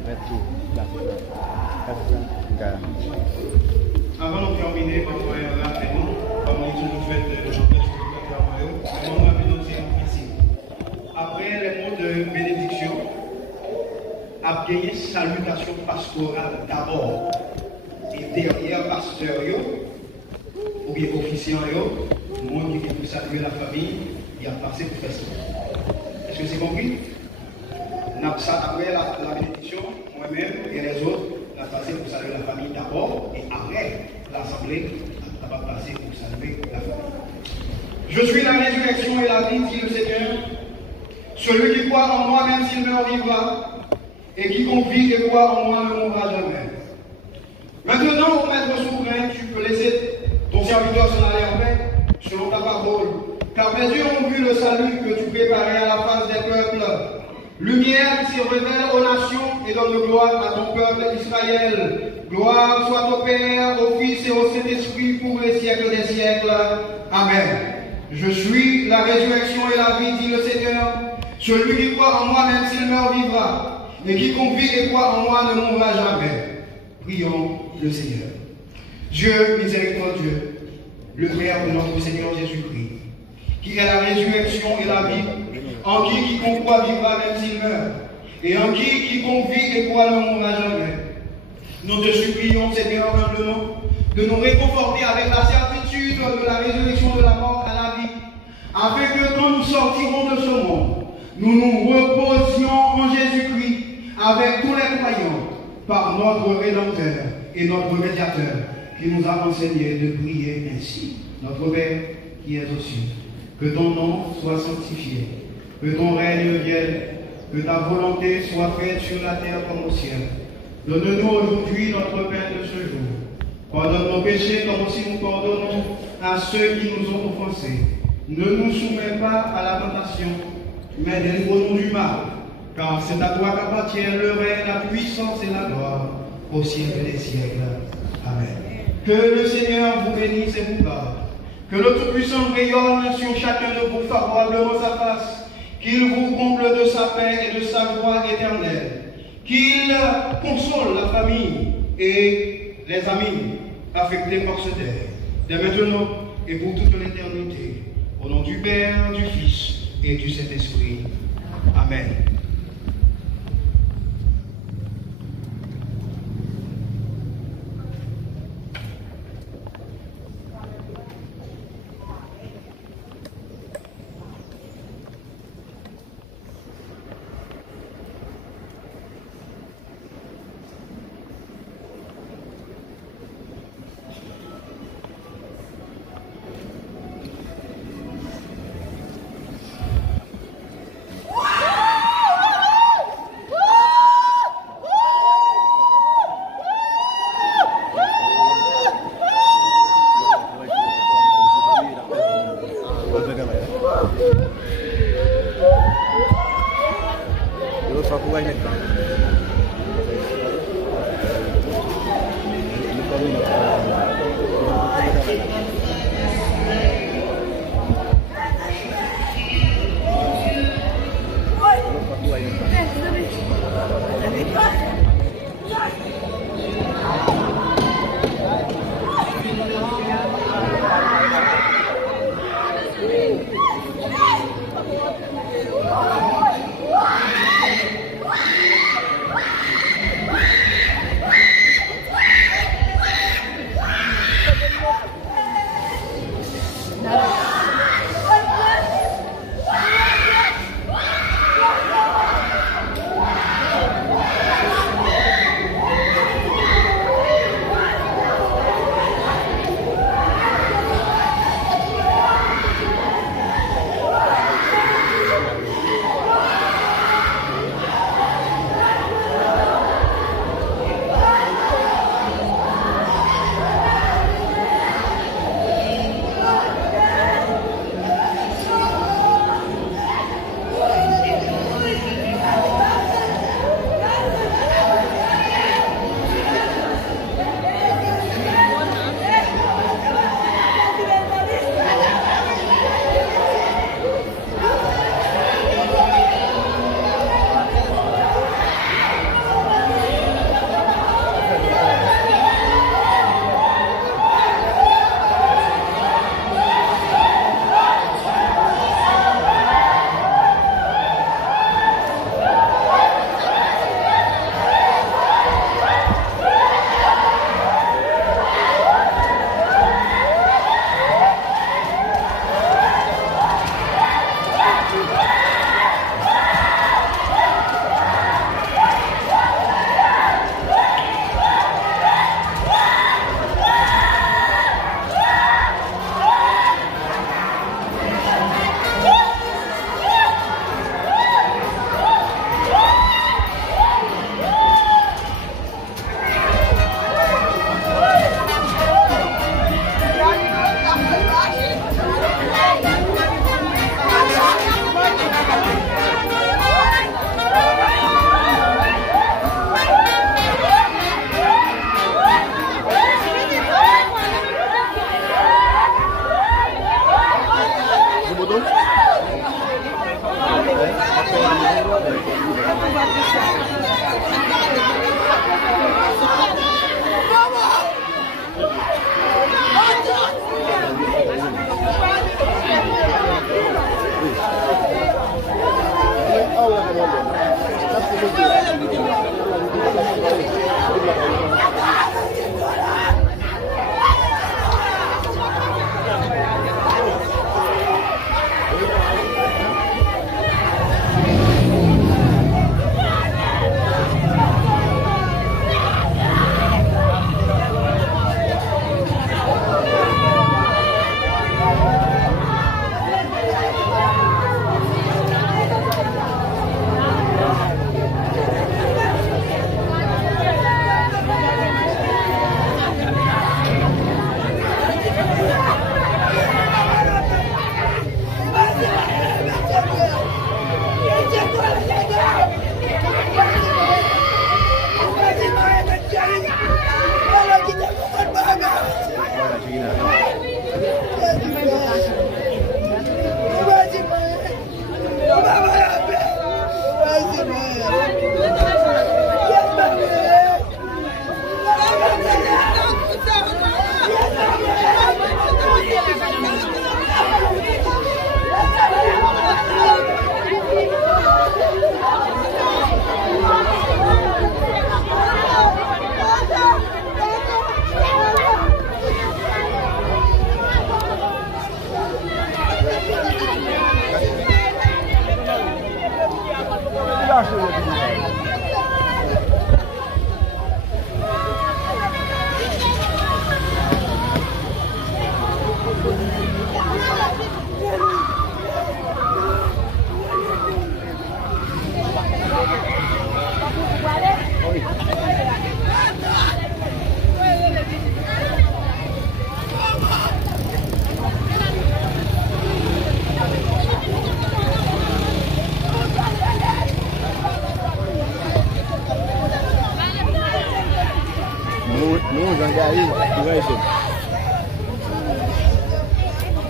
Betul. Dah. gagné salutation pastorale d'abord. Et derrière pasteur, ou bien officier, le monde qui peut saluer la famille, il a passé pour faire ça. Est-ce que c'est compris? Après la bénédiction, moi-même et les autres, on a passé pour saluer la famille d'abord, et après l'assemblée, on va passer pour saluer la famille. Je suis la résurrection et la vie, dit le Seigneur. Celui qui croit en moi, même s'il meurt, vivra. Et quiconque vit et croit en moi ne mourra jamais. Maintenant, ô Maître souverain, tu peux laisser ton serviteur s'en aller en paix, selon ta parole. Car mes yeux ont vu le salut que tu préparais à la face des peuples. Lumière qui se révèle aux nations et donne gloire à ton peuple Israël. Gloire soit au Père, au Fils et au Saint-Esprit pour les siècles des siècles. Amen. Je suis la résurrection et la vie, dit le Seigneur. Celui qui croit en moi, même s'il meurt, vivra. Et quiconque vit et croit en moi ne mourra jamais. Prions le Seigneur. Dieu miséricordieux, le Père de notre Seigneur Jésus-Christ, qui est la résurrection et la vie, en qui quiconque croit vivra même s'il meurt, et en qui quiconque vit et croit ne mourra jamais. Nous te supplions, Seigneur, humblement, de nous réconforter avec la certitude de la résurrection de la mort à la vie, afin que quand nous sortirons de ce monde, nous nous reposions en Jésus-Christ avec tous les croyants, par notre Rédempteur et notre Médiateur, qui nous a enseigné de prier ainsi. Notre Père qui es aux cieux, que ton nom soit sanctifié, que ton règne vienne, que ta volonté soit faite sur la terre comme au ciel. Donne-nous aujourd'hui notre pain de ce jour. Pardonne nos péchés comme aussi nous pardonnons à ceux qui nous ont offensés. Ne nous soumets pas à la tentation, mais délivre-nous du mal. Car c'est à toi qu'appartient le règne, la puissance et la gloire au siècle des siècles. Amen. Que le Seigneur vous bénisse et vous garde. Que le Tout-Puissant rayonne sur chacun de vous favorablement sa face. Qu'il vous comble de sa paix et de sa gloire éternelle. Qu'il console la famille et les amis affectés par ce deuil, dès maintenant et pour toute l'éternité. Au nom du Père, du Fils et du Saint-Esprit. Amen.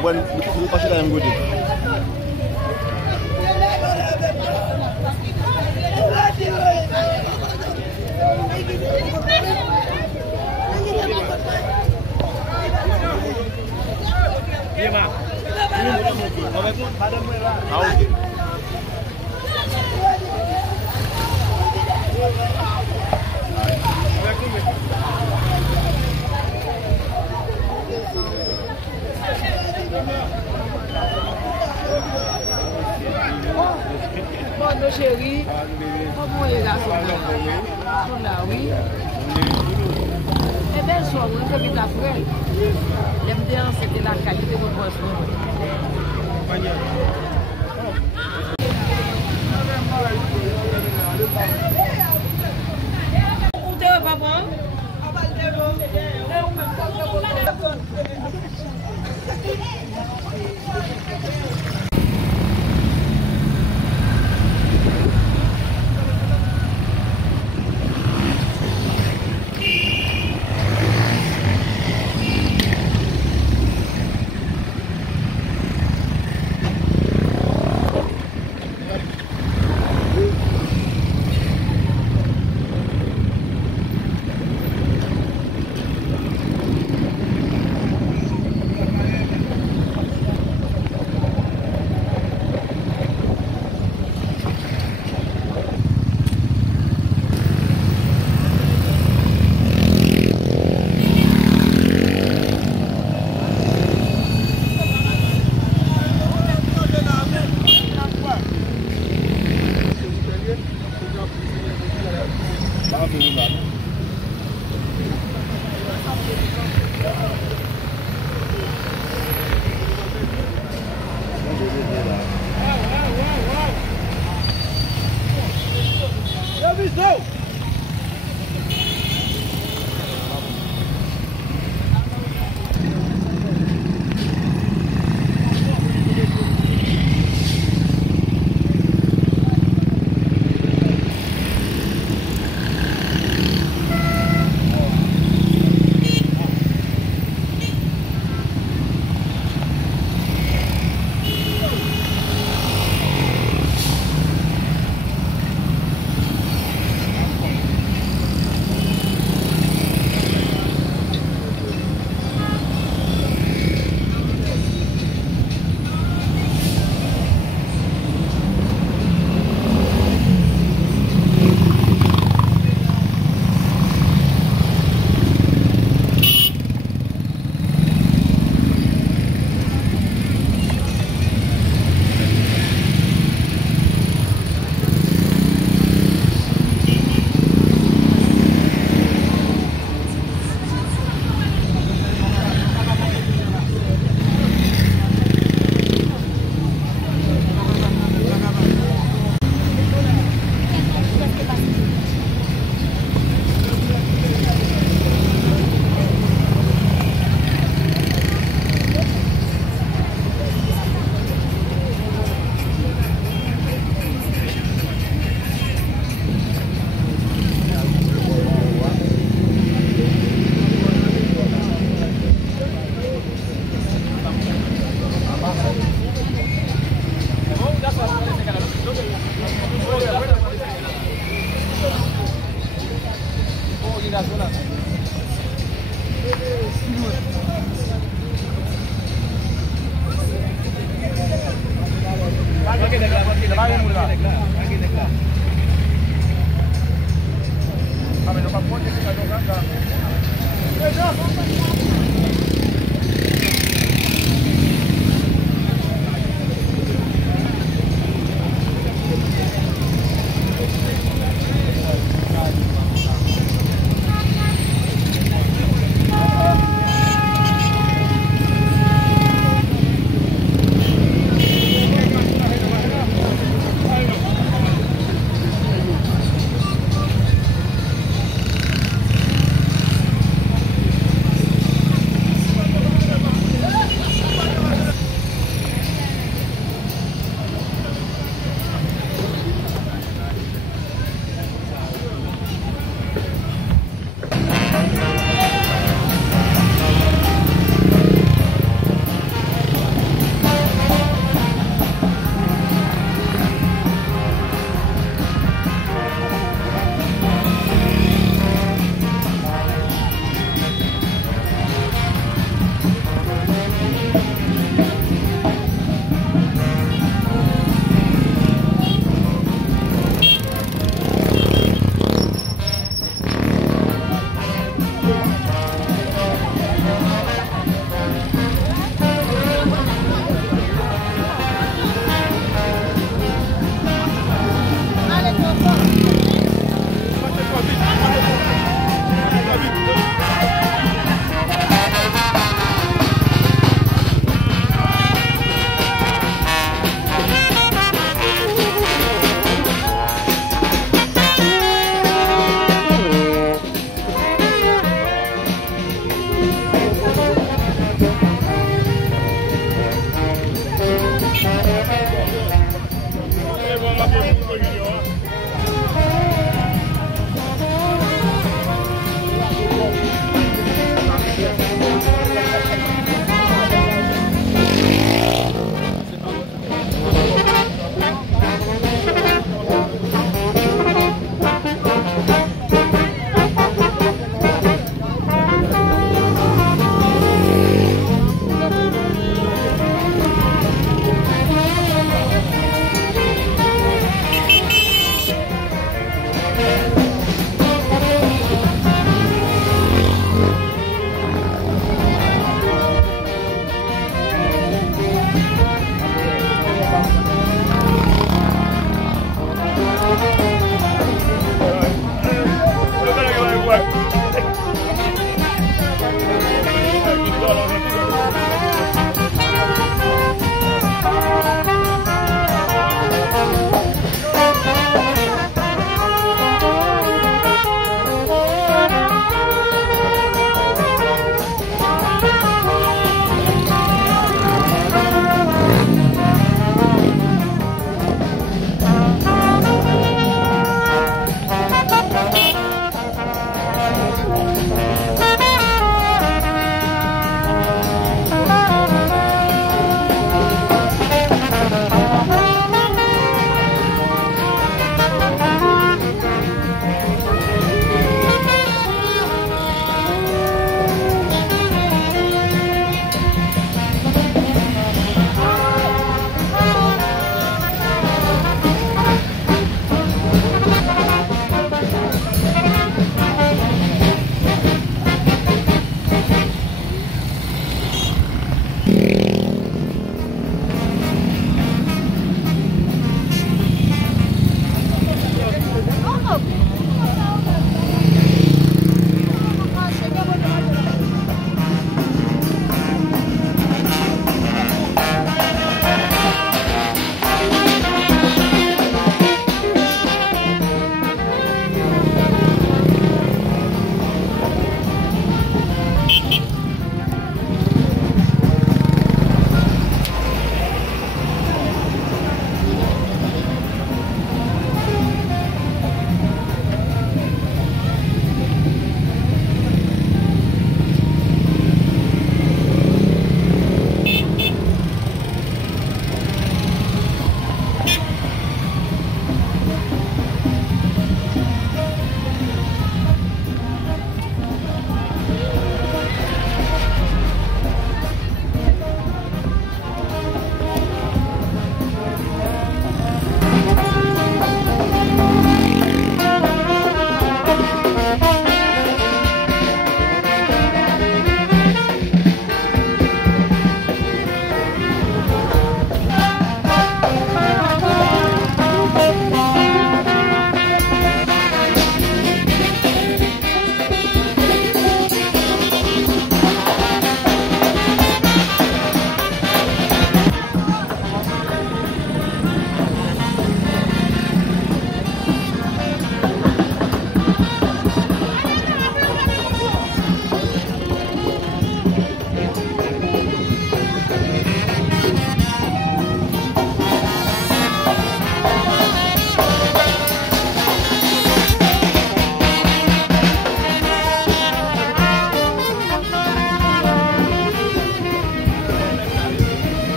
Bukan pasti ayam gudeg. Iya, Mak. Bon, chérie, comment les garçons sont là, oui. Et bien, soir, on fait la frère. J'aime bien, c'était la qualité de votre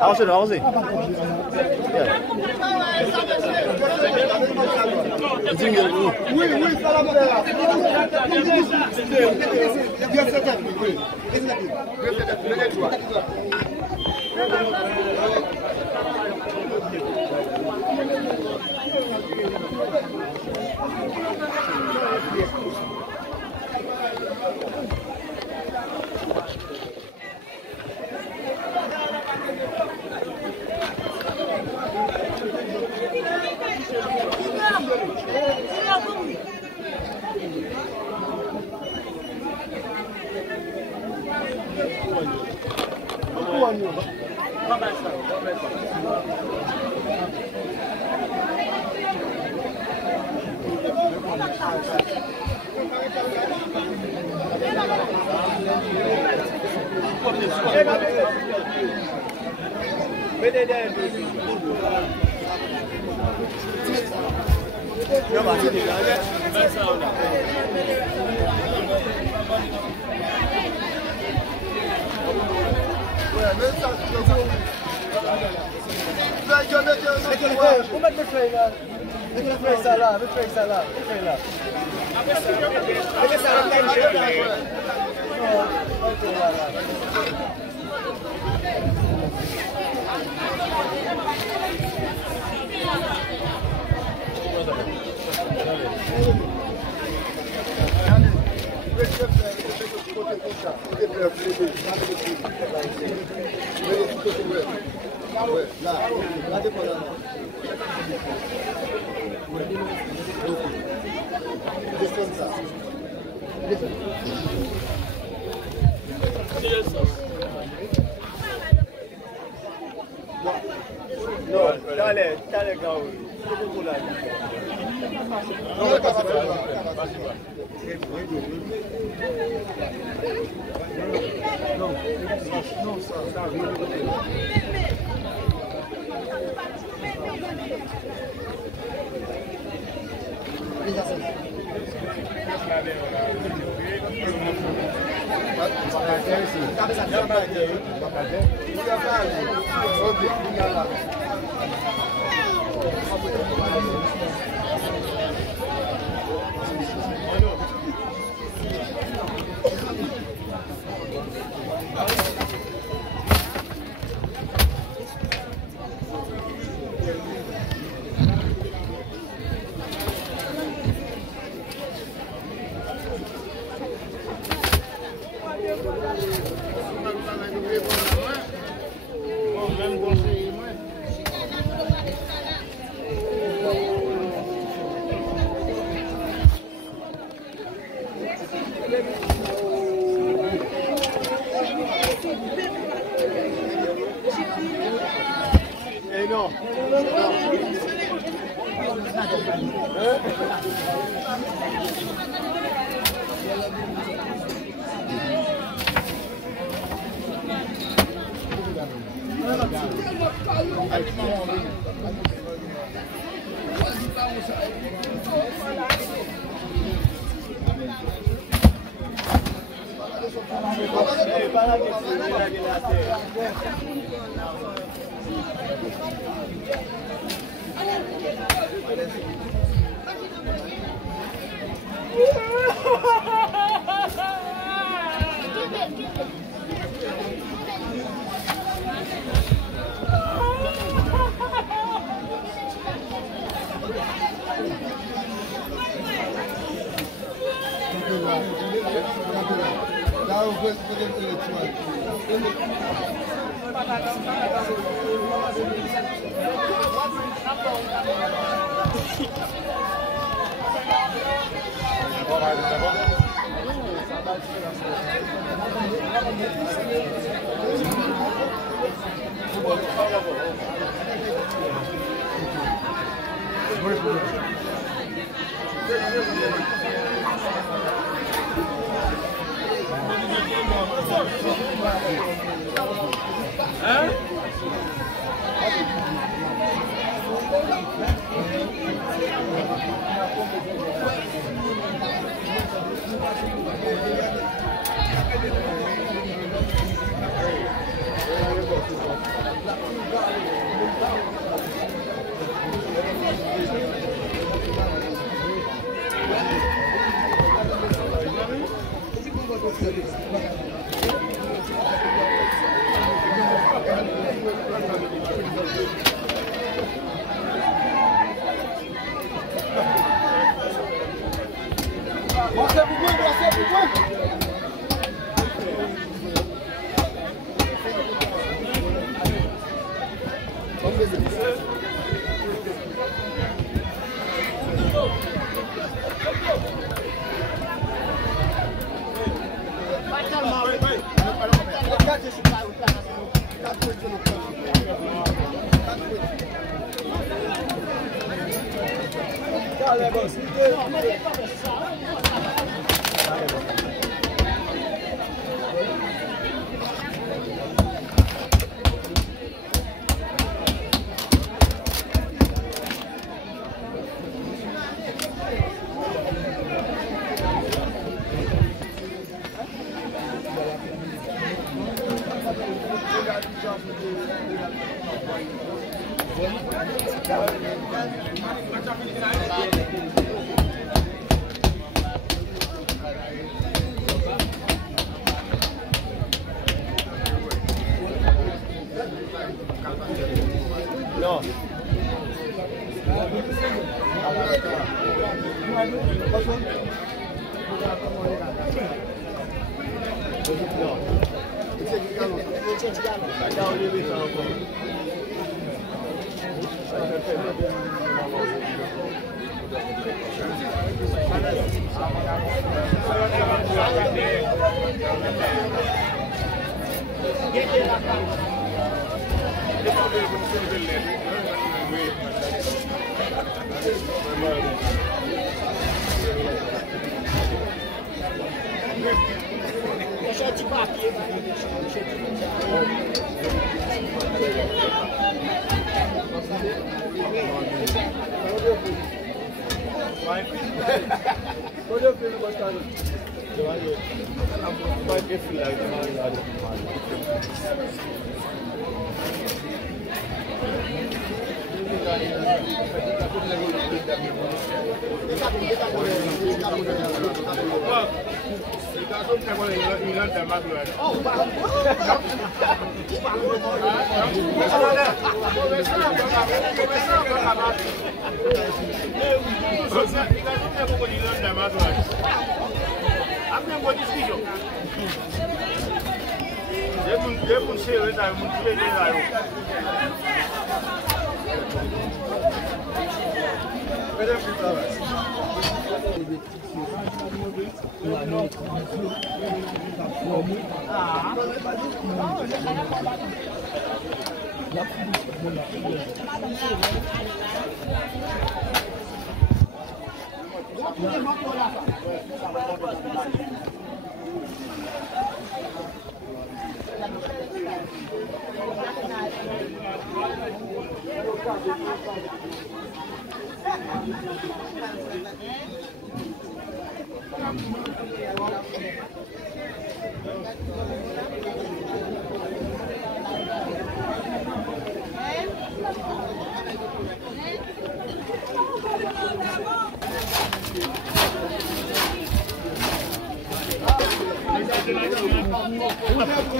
Avancez, avancez. Oui, ça la faire.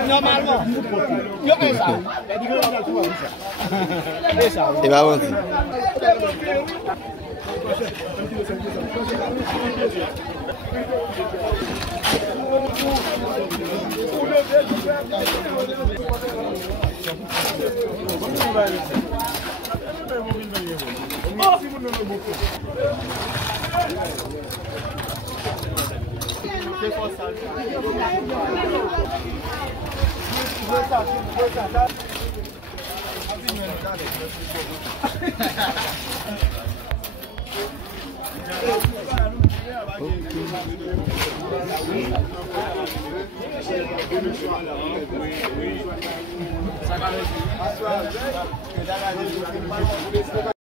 Normalement, il y a ça. Il va avancer. Ça va.